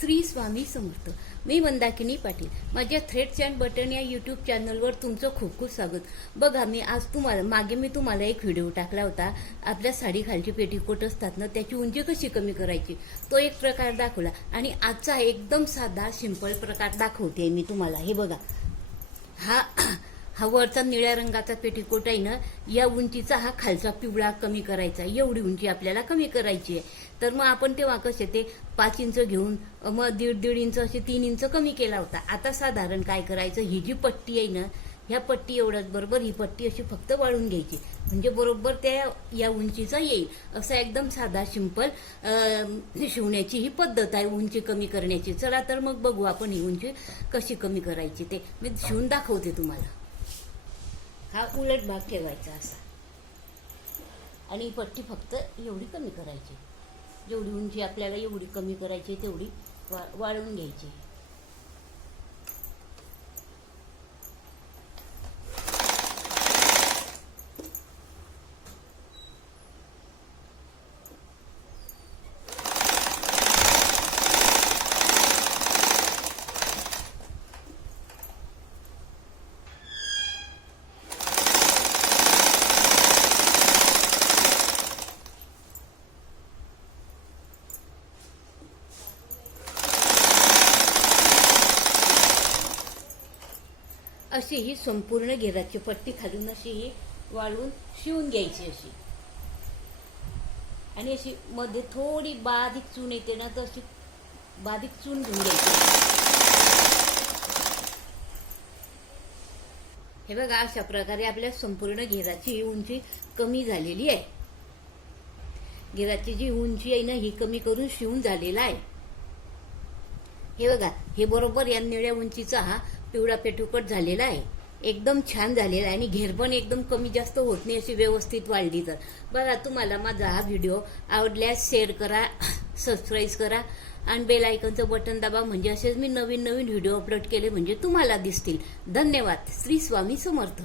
श्री स्वामी समर्थ. मी मंदाकिनी पाटील. माझ्या threads and button या YouTube चॅनलवर तुमचं खूप खूप स्वागत. बघा मी आज तुम्हाला मागे मी तुम्हाला एक व्हिडिओ टाकला होता. आपल्या साडी खालची पेटीकोट असतात ना त्याची उंची कशी कमी करायची? तो एक प्रकार दाखवला. आणि आजचा एकदम साधा सिंपल प्रकार दाखवते मी तुम्हाला. हे बघा. हा हा वरचा निळ्या रंगाचा पेटीकोट आहे ना या उंचीचा हा खालचा पिवळा कमी करायचा. एवढी उंची आपल्याला कमी करायची आहे. तर मग आपण तेव्हा कसे ते पाच इंच घेऊन मग दीड दीड इंच असे तीन इंच कमी केला होता. आता साधारण काय करायचं ही जी पट्टी आहे ना ह्या पट्टी एवढ्याच बरोबर ही पट्टी अशी फक्त वाळून घ्यायची. म्हणजे बरोबर त्या या उंचीचा येईल. असा एकदम साधा सिंपल शिवण्याची ही पद्धत आहे उंची कमी करण्याची. चला तर मग बघू आपण ही उंची कशी कमी करायची ते. मी शिवून दाखवते तुम्हाला. हा उलट भाग ठेवायचा असा. आणि पट्टी फक्त एवढी कमी करायची. जेवढी उंची आपल्याला एवढी कमी करायची तेवढी वा वाढवून घ्यायची अशी ही संपूर्ण घेराची पट्टी खालून अशी ही वाळवून शिवून घ्यायची अशी. आणि अशी मध्ये थोडी बारीक चून येते ना तर अशी बारीक चून घेऊन घ्यायची. हे बघा अशा प्रकारे आपल्या संपूर्ण घेराची ही उंची कमी झालेली आहे. घेराची जी उंची आहे ना ही कमी करून शिवून झालेला आहे. हे बघा हे बरोबर या निळ्या उंचीचा हा पिवळा पेटुकट झालेला आहे. एकदम छान झालेला आहे आणि घेर पण एकदम कमी जास्त होत नाही अशी व्यवस्थित वाढली तर. बघा तुम्हाला माझा हा व्हिडिओ आवडल्यास शेअर करा सबस्क्राईब करा आणि बेल आयकनचं बटन दाबा. म्हणजे असेच मी नवीन नवीन व्हिडिओ अपलोड केले म्हणजे तुम्हाला दिसतील. धन्यवाद. श्री स्वामी समर्थ.